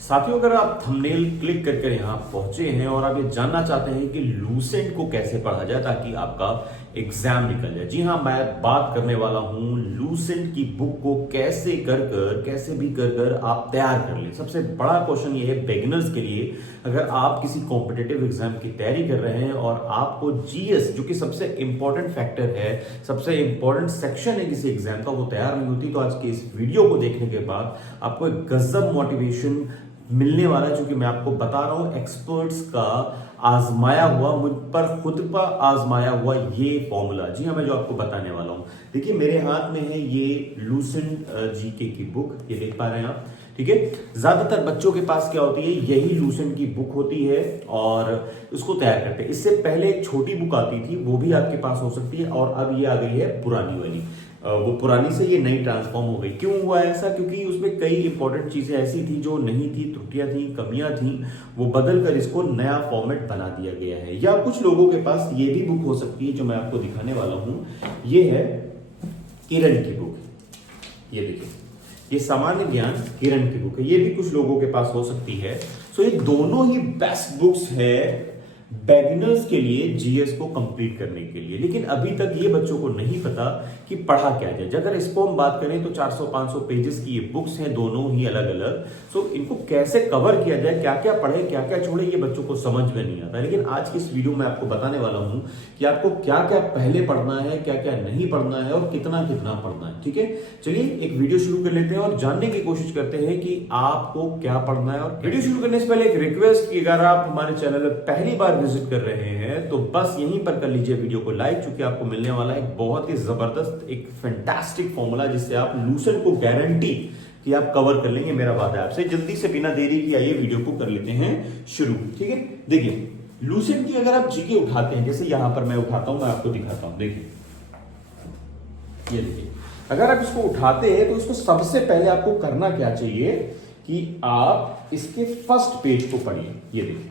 साथियों, अगर आप थंबनेल क्लिक करके यहाँ पहुंचे हैं और आप ये जानना चाहते हैं कि लूसेंट को कैसे पढ़ा जाए ताकि आपका एग्जाम निकल जाए, जी हाँ, मैं बात करने वाला हूँ लूसेंट की बुक को कैसे भी कर कर आप तैयार कर लें। सबसे बड़ा क्वेश्चन ये है बिगिनर्स के लिए, अगर आप किसी कॉम्पिटिटिव एग्जाम की तैयारी कर रहे हैं और आपको जीएस, जो कि सबसे इंपॉर्टेंट फैक्टर है, सबसे इंपॉर्टेंट सेक्शन है किसी एग्जाम का, वो तैयार नहीं होती, तो आज के इस वीडियो को देखने के बाद आपको एक गजब मोटिवेशन मिलने वाला है। क्योंकि मैं आपको बता रहा हूं एक्सपर्ट्स का आजमाया हुआ, मुझ पर खुद पर आजमाया हुआ ये फॉर्मूला, जी हाँ, मैं जो आपको बताने वाला हूं। देखिए मेरे हाथ में है ये लूसेंट जीके की बुक, ये देख पा रहे हैं आप, ठीक है। ज्यादातर बच्चों के पास क्या होती है, यही लूसेंट की बुक होती है और उसको तैयार करते हैं। इससे पहले एक छोटी बुक आती थी, वो भी आपके पास हो सकती है, और अब ये आ गई है पुरानी वाली। वो पुरानी से ये नई ट्रांसफॉर्म हो गई। क्यों हुआ ऐसा? क्योंकि उसमें कई इंपॉर्टेंट चीजें ऐसी थी जो नहीं थी, त्रुटियां थी, कमियां थी, वो बदल कर इसको नया फॉर्मेट बना दिया गया है। या कुछ लोगों के पास ये भी बुक हो सकती है जो मैं आपको दिखाने वाला हूं, ये है किरण की बुक। ये देखिए, ये सामान्य ज्ञान किरण की बुक है, ये भी कुछ लोगों के पास हो सकती है। सो ये दोनों ही बेस्ट बुक्स है बिगिनर्स के लिए, जीएस को कंप्लीट करने के लिए। लेकिन अभी तक ये बच्चों को नहीं पता कि पढ़ा क्या जाए। अगर इसको हम बात करें तो 400-500 पेजेस की ये बुक्स हैं, दोनों ही अलग अलग। सो इनको कैसे कवर किया जाए, क्या क्या पढ़े क्या क्या छोड़े, ये बच्चों को समझ में नहीं आता। लेकिन आज की इस वीडियो में आपको बताने वाला हूं कि आपको क्या क्या पहले पढ़ना है, क्या क्या नहीं पढ़ना है और कितना कितना पढ़ना है, ठीक है। चलिए एक वीडियो शुरू कर लेते हैं और जानने की कोशिश करते हैं कि आपको क्या पढ़ना है। और वीडियो शुरू करने से पहले एक रिक्वेस्ट की, अगर आप हमारे चैनल में पहली बार विजिट कर रहे हैं तो बस यहीं पर कर लीजिए वीडियो को लाइक, क्योंकि आपको मिलने वाला है एक बहुत ही जबरदस्त, एक फैंटास्टिक फॉर्मूला जिससे आप लूसेंट को गारंटी कि आप कवर कर लेंगे, मेरा वादा है आपसे। जल्दी से बिना देरी की आइए वीडियो को कर लेते हैं शुरू, ठीक है। देखिए लूसेंट की अगर आप जीके उठाते हैं, जैसे यहां पर मैं उठाता हूं, मैं आपको दिखाता हूं। देखिए ये देखिए, अगर आप इसको उठाते हैं तो इसको सबसे पहले आपको करना क्या चाहिए कि आप इसके फर्स्ट पेज को पढ़िए। ये देखिए,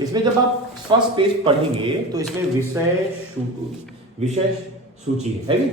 इसमें जब आप फर्स्ट पेज पढ़ेंगे तो इसमें विषय सूची है भी,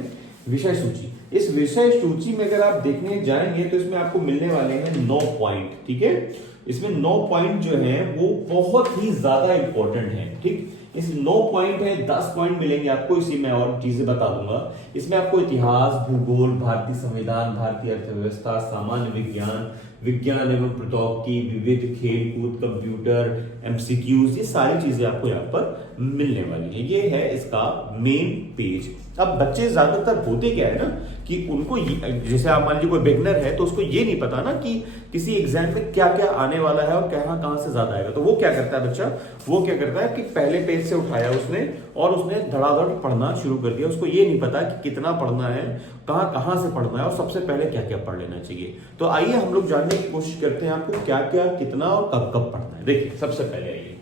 विषय सूची। इस विषय सूची में अगर आप देखने जाएंगे तो इसमें आपको मिलने वाले हैं 9 पॉइंट, ठीक है। इसमें 9 पॉइंट जो है वो बहुत ही ज्यादा इंपॉर्टेंट है, ठीक। इस 9 पॉइंट में 10 पॉइंट मिलेंगे आपको, इसी में और चीजें बता दूंगा। इसमें आपको इतिहास, भूगोल, भारतीय संविधान, भारतीय अर्थव्यवस्था, सामान्य विज्ञान, विज्ञान एवं प्रौद्योगिकी, विविध, खेलकूद, कंप्यूटर, एमसीक्यूज, ये सारी चीजें आपको यहाँ पर मिलने वाली है। ये है इसका मेन पेज। अब बच्चे ज्यादातर होते क्या है ना कि उनको, जैसे आप मान लीजिए कोई बिगिनर है तो उसको ये नहीं पता ना कि किसी एग्जाम में क्या क्या आने वाला है और कहां से ज्यादा आएगा। तो वो क्या करता है बच्चा, वो क्या करता है कि पहले पेज से उठाया उसने और उसने धड़ाधड़ पढ़ना शुरू कर दिया। उसको ये नहीं पता कि कितना पढ़ना है, कहां से पढ़ना है और सबसे पहले क्या क्या पढ़ लेना चाहिए। तो आइए हम लोग जानने की कोशिश करते हैं आपको क्या क्या, कितना और कब कब पढ़ना है। देखिए सबसे पहले आइए,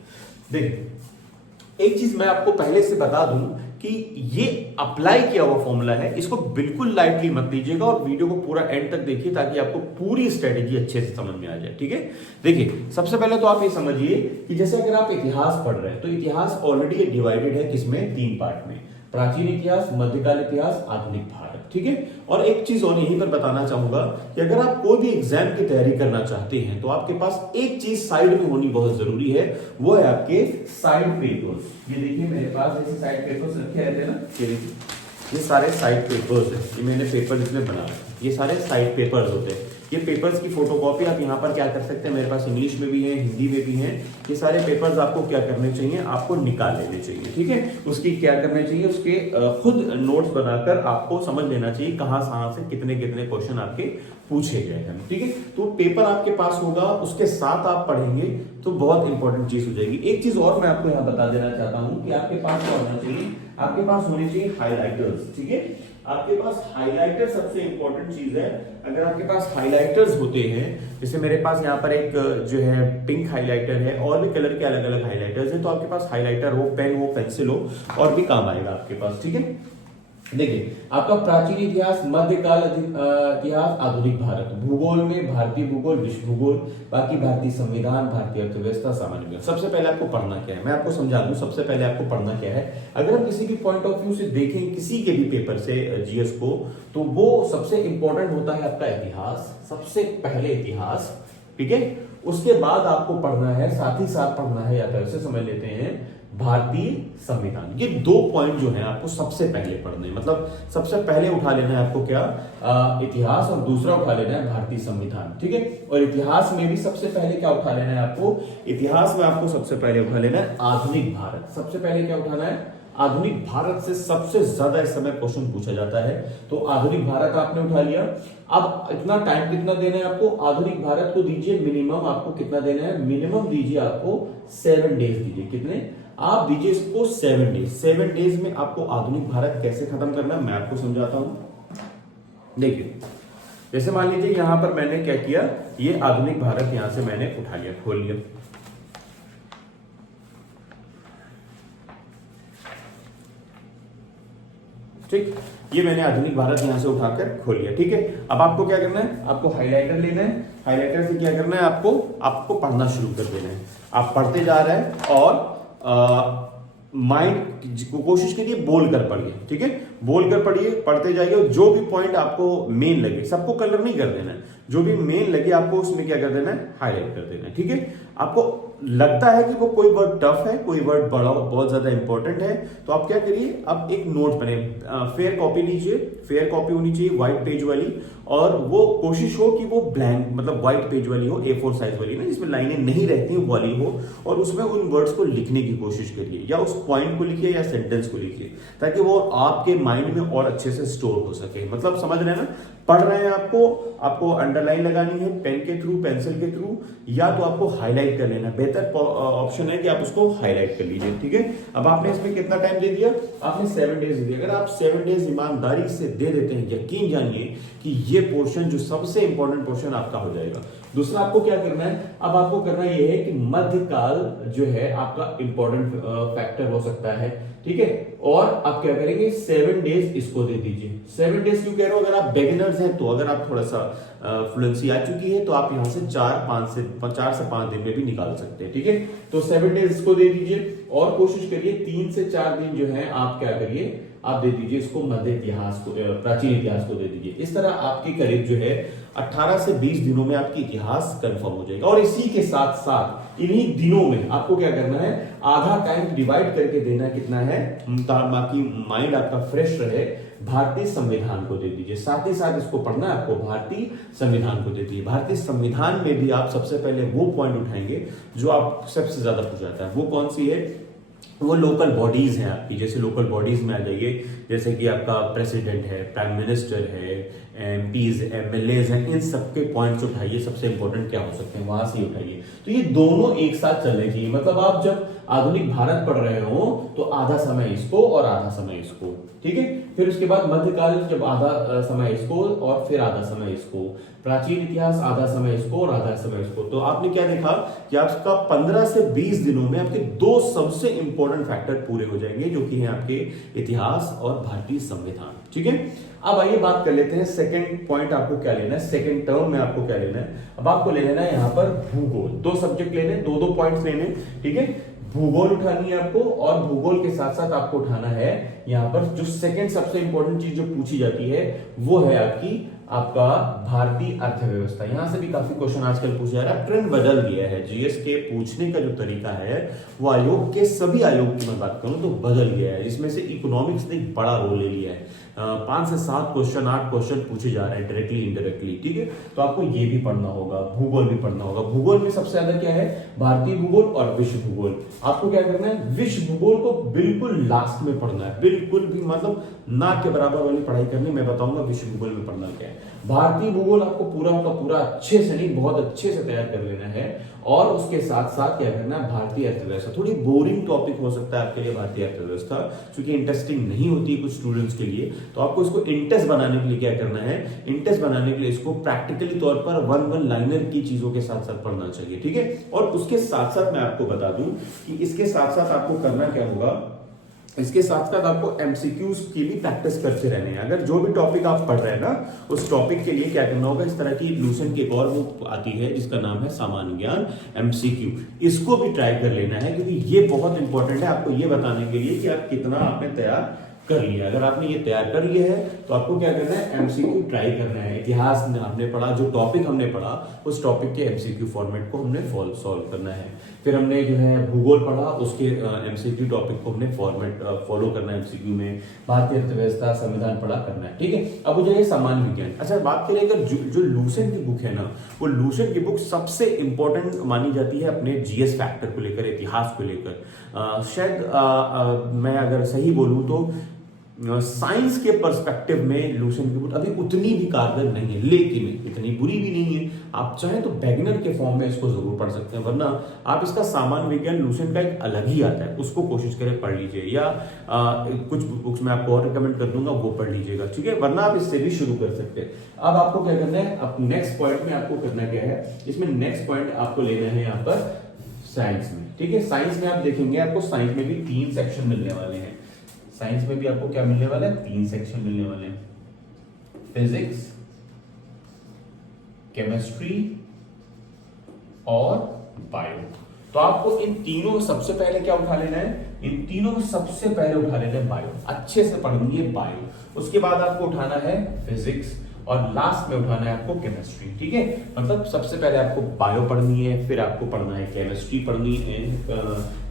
देखिए एक चीज मैं आपको पहले से बता दूं कि ये अप्लाई किया हुआ फॉर्मूला है, इसको बिल्कुल लाइटली मत लीजिएगा और वीडियो को पूरा एंड तक देखिए ताकि आपको पूरी स्ट्रेटेजी अच्छे से समझ में आ जाए, ठीक है। देखिए सबसे पहले तो आप ये समझिए कि जैसे अगर आप इतिहास पढ़ रहे हैं तो इतिहास ऑलरेडी डिवाइडेड है किसमें, 3 पार्ट में, प्राचीन इतिहास, मध्यकाल इतिहास, आधुनिक भारत, ठीक है। और एक चीज और यहीं पर बताना चाहूंगा कि अगर आप कोई भी एग्जाम की तैयारी करना चाहते हैं तो आपके पास एक चीज साइड में होनी बहुत जरूरी है, वो है आपके साइड पेपर्स। ये देखिए मेरे पास ऐसे साइड पेपर्स रखे रहते हैं ना, ये देखिए, ये सारे साइड पेपर्स हैं, ये मैंने पेपर इसमें बना रखा है, ये सारे साइड पेपर्स होते हैं। ये पेपर्स की फोटोकॉपी आप यहाँ पर क्या कर सकते हैं, मेरे पास इंग्लिश में भी है, हिंदी में भी है। ये सारे पेपर्स आपको क्या करने चाहिए, आपको निकाल लेने चाहिए, ठीक है। उसकी क्या करने चाहिए, उसके खुद नोट्स बनाकर आपको समझ लेना चाहिए कहाँ से कितने कितने क्वेश्चन आपके पूछे गए हैं, ठीक है। तो पेपर आपके पास होगा, उसके साथ आप पढ़ेंगे तो बहुत इंपॉर्टेंट चीज हो जाएगी। एक चीज और मैं आपको यहाँ बता देना चाहता हूँ कि आपके पास क्या होना चाहिए, आपके पास होने चाहिए हाइलाइटर्स, ठीक है। आपके पास हाइलाइटर सबसे इंपॉर्टेंट चीज है। अगर आपके पास हाइलाइटर्स होते हैं, जैसे मेरे पास यहाँ पर एक जो है पिंक हाइलाइटर है, और भी कलर के अलग अलग हाइलाइटर्स हैं, तो आपके पास हाइलाइटर हो, पेन हो, पेंसिल हो, और भी काम आएगा आपके पास, ठीक है। देखिए आपका प्राचीन इतिहास, मध्यकाल इतिहास, आधुनिक भारत, भूगोल में भारतीय भूगोल, विश्व भूगोल, बाकी भारतीय संविधान, भारतीय अर्थव्यवस्था, सामान्य ज्ञान। सबसे पहले आपको पढ़ना क्या है, मैं आपको समझा दूं। सबसे पहले आपको पढ़ना क्या है, अगर हम किसी भी पॉइंट ऑफ व्यू से देखें किसी के भी पेपर से जीएस को, तो वो सबसे इंपॉर्टेंट होता है आपका इतिहास, सबसे पहले इतिहास, ठीक है। उसके बाद आपको पढ़ना है, साथ ही साथ पढ़ना है, या तो ऐसे समझ लेते हैं, भारतीय संविधान। ये दो पॉइंट जो है आपको सबसे पहले पढ़ने हैं। मतलब सबसे पहले उठा लेना है आपको क्या, इतिहास, और दूसरा उठा लेना है भारतीय संविधान, ठीक है। और इतिहास में भी सबसे पहले क्या उठा लेना है आपको, इतिहास में आपको सबसे पहले उठा लेना है आधुनिक भारत। सबसे पहले क्या उठाना है, आधुनिक भारत से सबसे ज्यादा इस समय क्वेश्चन पूछा जाता है, तो आधुनिक भारत आपने उठा लिया। अब इतना टाइम कितना देना है आपको, आधुनिक भारत को दीजिए मिनिमम, आपको कितना देना है, मिनिमम दीजिए आपको 7 डेज दीजिए। कितने आप दीजिए इसको, 7 डेज। 7 डेज में आपको आधुनिक भारत कैसे खत्म करना है मैं आपको समझाता हूं। देखिए जैसे मान लीजिए यहां पर मैंने क्या किया, ये आधुनिक भारत यहां से मैंने उठा लिया, खोल लिया, ठीक। ये मैंने आधुनिक भारत यहां से उठाकर खोल लिया, ठीक है। अब आपको क्या करना है, आपको हाइलाइटर लेना है, हाइलाइटर से क्या करना है, आपको पढ़ना शुरू कर देना है। आप पढ़ते जा रहे हैं और माइंड को कोशिश कीजिए बोल कर पढ़िए, ठीक है। बोल कर पढ़िए, पढ़ते जाइए, और जो भी पॉइंट आपको मेन लगे, सबको कलर नहीं कर देना है, जो भी मेन लगे आपको उसमें क्या कर देना है, हाईलाइट कर देना है, ठीक है। आपको लगता है कि वो कोई वर्ड टफ है, कोई वर्ड बड़ा बहुत ज्यादा इंपॉर्टेंट है, तो आप क्या करिए, अब एक नोट बने, फेयर कॉपी लीजिए, फेयर कॉपी होनी चाहिए व्हाइट पेज वाली, और वो कोशिश हो कि वो ब्लैंक मतलब व्हाइट पेज वाली हो, A4 साइज वाली ना, जिसमें लाइनें नहीं रहती वो वाली हो, और उसमें उन वर्ड्स को लिखने की कोशिश करिए, या उस पॉइंट को लिखिए या सेंटेंस को लिखिए, ताकि वो आपके माइंड में और अच्छे से स्टोर हो सके। मतलब समझ रहे हैं ना, पढ़ रहे हैं आपको अंडरलाइन लगानी है पेन के थ्रू, पेंसिल के थ्रू, या तो आपको हाईलाइट कर लेना। बेहतर ऑप्शन है कि आप उसको हाईलाइट कर लीजिए, ठीक है। अब आपने इसमें कितना टाइम दे दिया, आपने 7 डेज दे दिया। अगर आप 7 डेज ईमानदारी से दे देते हैं, यकीन जानिए कि ये पोर्शन जो सबसे इंपॉर्टेंट पोर्शन आपका हो जाएगा। दूसरा आपको क्या करना है, अब आपको करना यह है कि मध्यकाल जो है आपका इंपॉर्टेंट फैक्टर हो सकता है, ठीक है। और आप क्या करेंगे, 7 डेज इसको दे दीजिए। 7 डेज क्यों कह रहा हूं, अगर आप बिगिनर्स हैं तो, अगर आप थोड़ा सा फ्लुएंसी आ चुकी है तो आप यहां से 4 से 5 दिन में भी निकाल सकते हैं, ठीक है। तो 7 डेज इसको दे दीजिए, और कोशिश करिए 3 से 4 दिन जो है आप क्या करिए, आप दे दीजिए इसको मध्य इतिहास को, प्राचीन इतिहास को दे दीजिए। इस तरह आपकी करीब जो है 18 से 20 दिनों में आपकी इतिहास कंफर्म हो जाएगा। और इसी के साथ साथ इन्हीं दिनों में आपको क्या करना है, आधा टाइम डिवाइड करके देना कितना है, ताकि माइंड आपका फ्रेश रहे, भारतीय संविधान को दे दीजिए। साथ ही साथ इसको पढ़ना है आपको, भारतीय संविधान को दे दीजिए। भारतीय संविधान में भी आप सबसे पहले वो पॉइंट उठाएंगे जो आप सबसे ज्यादा पूछा जाता है। वो कौन सी है, वो लोकल बॉडीज हैं आपकी। जैसे लोकल बॉडीज में आ जाइए, जैसे कि आपका प्रेसिडेंट है, प्राइम मिनिस्टर है, एमपीज, एमएलएज हैं, इन सबके पॉइंट्स उठाइए। सबसे इंपॉर्टेंट क्या हो सकते हैं वहां से उठाइए। तो ये दोनों एक साथ चलने चाहिए। मतलब आप जब आधुनिक भारत पढ़ रहे हो तो आधा समय इसको और आधा समय इसको, ठीक है। फिर उसके बाद मध्यकाल जब आधा समय इसको और फिर आधा समय इसको, प्राचीन इतिहास आधा समय इसको और आधा समय इसको। तो आपने क्या देखा कि आपका 15 से 20 दिनों में आपके दो सबसे इंपॉर्टेंट फैक्टर पूरे हो जाएंगे, जो कि है आपके इतिहास और भारतीय संविधान, ठीक है। अब आइए बात कर लेते हैं सेकंड पॉइंट आपको क्या लेना है, सेकंड टर्म में आपको क्या लेना है। अब आपको ले लेना है यहाँ पर भूगोल। 2 सब्जेक्ट लेने, 2 पॉइंट्स लेने, ठीक है। भूगोल उठानी है आपको, और भूगोल के साथ साथ आपको उठाना है यहाँ पर जो सेकंड सबसे इंपॉर्टेंट चीज जो पूछी जाती है वो है आपका भारतीय अर्थव्यवस्था। यहां से भी काफी क्वेश्चन आजकल पूछा जा रहा है। ट्रेंड बदल गया है, जीएस के पूछने का जो तरीका है वो आयोग के सभी आयोग की मैं बात करूं तो बदल गया है, जिसमें से इकोनॉमिक्स ने एक बड़ा रोल ले लिया है। 5 से 7 क्वेश्चन, 8 क्वेश्चन पूछे जा रहे हैं डायरेक्टली इनडायरेक्टली, ठीक है। तो आपको ये भी पढ़ना होगा, भूगोल भी पढ़ना होगा। भूगोल में सबसे ज्यादा क्या है, भारतीय भूगोल और विश्व भूगोल। आपको क्या करना है, विश्व भूगोल को बिल्कुल लास्ट में पढ़ना है, बिल्कुल भी मतलब ना के बराबर वाली पढ़ाई करनी। मैं बताऊंगा विश्व भूगोल में पढ़ना क्या है। भारतीय भूगोल आपको पूरा का पूरा अच्छे से नहीं, बहुत अच्छे से तैयार कर लेना है। और उसके साथ साथ क्या करना है, भारतीय अर्थव्यवस्था। थोड़ी बोरिंग टॉपिक हो सकता है आपके लिए भारतीय अर्थव्यवस्था, क्योंकि इंटरेस्टिंग नहीं होती कुछ स्टूडेंट्स के लिए। तो आपको इसको इंटरेस्ट बनाने के लिए क्या करना है, इंटरेस्ट बनाने के लिए इसको प्रैक्टिकली तौर पर वन लाइनर की चीजों के साथ साथ पढ़ना चाहिए, ठीक है। और उसके साथ साथ मैं आपको बता दूं कि इसके साथ साथ आपको करना क्या होगा, इसके साथ साथ आपको एमसीक्यूज की भी प्रैक्टिस करते रहने हैं। अगर जो भी टॉपिक आप पढ़ रहे हैं ना, उस टॉपिक के लिए क्या करना होगा, इस तरह की लूसेंट की एक और बुक आती है जिसका नाम है सामान्य ज्ञान एमसीक्यू, इसको भी ट्राई कर लेना है, क्योंकि ये बहुत इंपॉर्टेंट है आपको ये बताने के लिए कि आप कितना आपने तैयार कर लिया। अगर आपने ये तैयार कर लिया है तो आपको क्या करना है, एमसीक्यू ट्राई करना है। इतिहास में आपने पढ़ा, जो टॉपिक हमने पढ़ा उस टॉपिक के एमसीक्यू फॉर्मेट को हमने सॉल्व करना है। फिर हमने जो है भूगोल पढ़ा, उसके एमसीक्यू टॉपिक को हमने फॉर्मेट फॉलो करना है एमसीक्यू में। भारतीय अर्थव्यवस्था, संविधान पढ़ा करना है, ठीक है। अब हो जाएगा सामान्य विज्ञान। अच्छा, बात करें अगर जो लूसेंट की बुक है ना, वो लूसेंट की बुक सबसे इंपॉर्टेंट मानी जाती है अपने जीएस फैक्टर को लेकर, इतिहास को लेकर। शायद मैं अगर सही बोलूं तो साइंस के पर्सपेक्टिव में लूसेंट की बुक अभी उतनी भी कारगर नहीं है, लेकिन इतनी बुरी भी नहीं है। आप चाहें तो बिगिनर के फॉर्म में इसको जरूर पढ़ सकते हैं, वरना आप इसका सामान्य विज्ञान लूसेंट का एक अलग ही आता है, उसको कोशिश करें पढ़ लीजिए, या कुछ बुक्स मैं आपको और रिकमेंड कर दूंगा, वो पढ़ लीजिएगा, ठीक है। वरना आप इससे भी शुरू कर सकते हैं। अब आपको क्या करना है, अब नेक्स्ट पॉइंट में आपको करना क्या है, इसमें नेक्स्ट पॉइंट आपको लेना है यहाँ पर साइंस में, ठीक है। साइंस में आप देखेंगे, आपको साइंस में भी 3 सेक्शन मिलने वाले हैं। साइंस में भी आपको क्या मिलने वाला है, 3 सेक्शन मिलने वाले हैं, फिजिक्स, केमिस्ट्री और बायो। तो आपको इन तीनों में सबसे पहले क्या उठा लेना है, इन तीनों में सबसे पहले उठा लेना है बायो, अच्छे से पढ़नी है बायो। उसके बाद आपको उठाना है फिजिक्स और लास्ट में उठाना है आपको केमिस्ट्री, ठीक है। मतलब सबसे पहले आपको बायो पढ़नी है, फिर आपको पढ़ना है केमिस्ट्री पढ़नी है,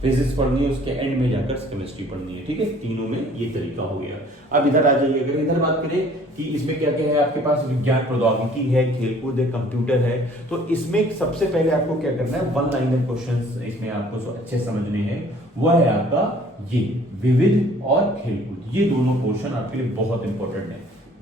फिजिक्स पढ़नी है, उसके एंड में जाकर केमिस्ट्री पढ़नी है, ठीक है। तीनों में ये तरीका हो गया। अब इधर आ जाइए, अगर इधर बात करें कि इसमें क्या क्या है, आपके पास विज्ञान प्रौद्योगिकी है, खेलकूद है, कंप्यूटर है, तो इसमें सबसे पहले आपको क्या करना है, 1 लाइनर क्वेश्चन इसमें आपको अच्छे समझने हैं। वह है आपका ये विविध और खेलकूद, ये दोनों पोर्शन आपके लिए बहुत इंपॉर्टेंट है,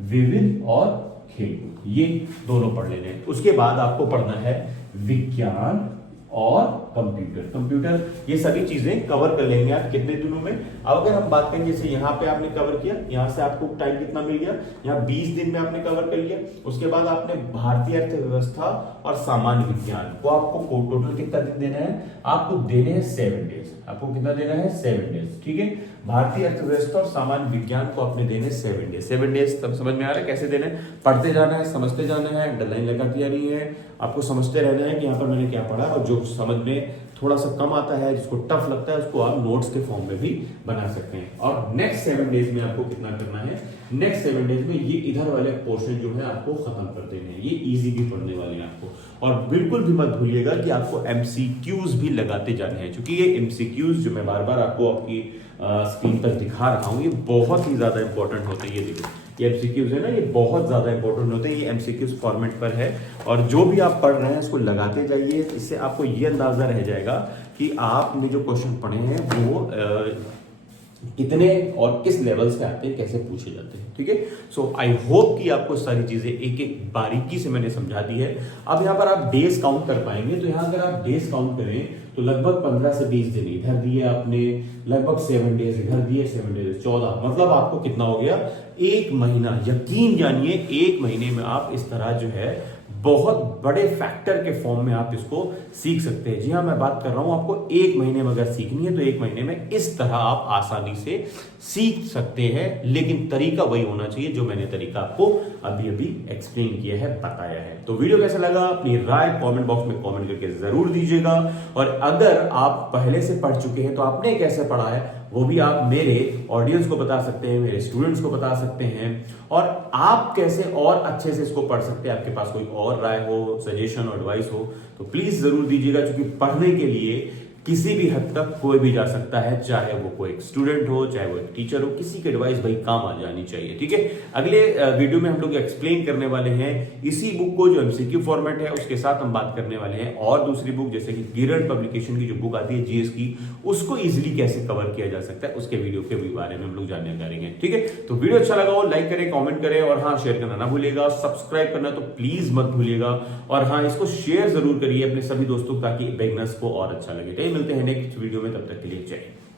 विविध और खेलकूद, ये दोनों पढ़ लेने हैं। उसके बाद आपको पढ़ना है विज्ञान और कंप्यूटर, ये सभी चीजें कवर कर लेंगे आप कितने दिनों में। अब अगर हम बात करें, जैसे यहाँ पे आपने कवर किया, यहाँ से आपको टाइम कितना मिल गया, यहाँ 20 दिन में आपने कवर कर लिया। उसके बाद आपने भारतीय अर्थव्यवस्था और सामान्य विज्ञान को आपको टोटल कितना दिन देना है, आपको देने हैं 7 डेज। आपको कितना देना है, 7 डेज, ठीक है। भारतीय अर्थव्यवस्था और सामान्य विज्ञान को आपने देने 7 डेज। 7 डेज तब समझ में आ रहा है कैसे देना है, पढ़ते जाना है, समझते जाना है, अंडरलाइन लगाती जानी है, आपको समझते रहना है कि यहाँ पर मैंने क्या पढ़ा, और जो समझ में थोड़ा सा कम आता है, जिसको टफ लगता है, उसको आप नोट्स के फॉर्म में भी बना सकते हैं। और नेक्स्ट 7 डेज में आपको कितना करना है, नेक्स्ट 7 डेज में ये इधर वाले पोर्शन जो है आपको खत्म कर देने हैं, ये इजी भी पढ़ने वाले हैं आपको। और बिल्कुल भी मत भूलिएगा कि आपको एमसीक्यूज भी लगाते जाने हैं, क्योंकि ये एमसीक्यूज जो मैं बार बार आपको आपकी स्क्रीन पर दिखा रहा हूँ, ये बहुत ही ज्यादा इंपॉर्टेंट होते हैं। ये देखो, ये एमसीक्यूज है ना, ये बहुत ज्यादा इंपॉर्टेंट होते हैं, ये एमसीक्यूज फॉर्मेट पर है। और जो भी आप पढ़ रहे हैं इसको लगाते जाइए, इससे आपको ये अंदाजा रह जाएगा कि आपने जो क्वेश्चन पढ़े हैं वो कितने और किस लेवल से आते हैं, कैसे पूछे जाते हैं, ठीक है। सो आई होप कि आपको सारी चीजें एक एक बारीकी से मैंने समझा दी है। अब यहाँ पर आप डेज काउंट कर पाएंगे, तो यहाँ अगर आप डेज काउंट करें तो लगभग 15 से 20 दिन इधर दिए आपने, लगभग 7 डेज इधर दिए, 7 डेज 14, मतलब आपको कितना हो गया, 1 महीना। यकीन जानिए 1 महीने में आप इस तरह जो है बहुत बड़े फैक्टर के फॉर्म में आप इसको सीख सकते हैं। जी हाँ, मैं बात कर रहा हूं आपको 1 महीने में अगर सीखनी है तो 1 महीने में इस तरह आप आसानी से सीख सकते हैं। लेकिन तरीका वही होना चाहिए जो मैंने तरीका आपको अभी अभी एक्सप्लेन किया है, बताया है। तो वीडियो कैसा लगा, अपनी राय कमेंट बॉक्स में कमेंट करके जरूर दीजिएगा। और अगर आप पहले से पढ़ चुके हैं तो आपने कैसे पढ़ा है वो भी आप मेरे ऑडियंस को बता सकते हैं, मेरे स्टूडेंट्स को बता सकते हैं। और आप कैसे और अच्छे से इसको पढ़ सकते हैं, आपके पास कोई और राय हो, सजेशन और एडवाइस हो तो प्लीज जरूर दीजिएगा, क्योंकि पढ़ने के लिए किसी भी हद तक कोई भी जा सकता है, चाहे वो कोई एक स्टूडेंट हो, चाहे वो एक टीचर हो, किसी की एडवाइस भाई काम आ जानी चाहिए, ठीक है। अगले वीडियो में हम लोग एक्सप्लेन करने वाले हैं इसी बुक को, जो एमसीक्यू फॉर्मेट है, उसके साथ हम बात करने वाले हैं और दूसरी बुक जैसे कि गिरड पब्लिकेशन की जो बुक आती है जीएस की, उसको इजिली कैसे कवर किया जा सकता है, उसके वीडियो के भी बारे में हम लोग जानने करेंगे, ठीक है। तो वीडियो अच्छा लगा हो लाइक करें, कॉमेंट करें, और हाँ शेयर करना ना भूलिएगा, सब्सक्राइब करना तो प्लीज मत भूलिएगा। और हाँ, इसको शेयर जरूर करिए अपने सभी दोस्तों, ताकि बिगिनर्स को और अच्छा लगे। मिलते हैं नेक्स्ट वीडियो में, तब तक के लिए जय हिंद।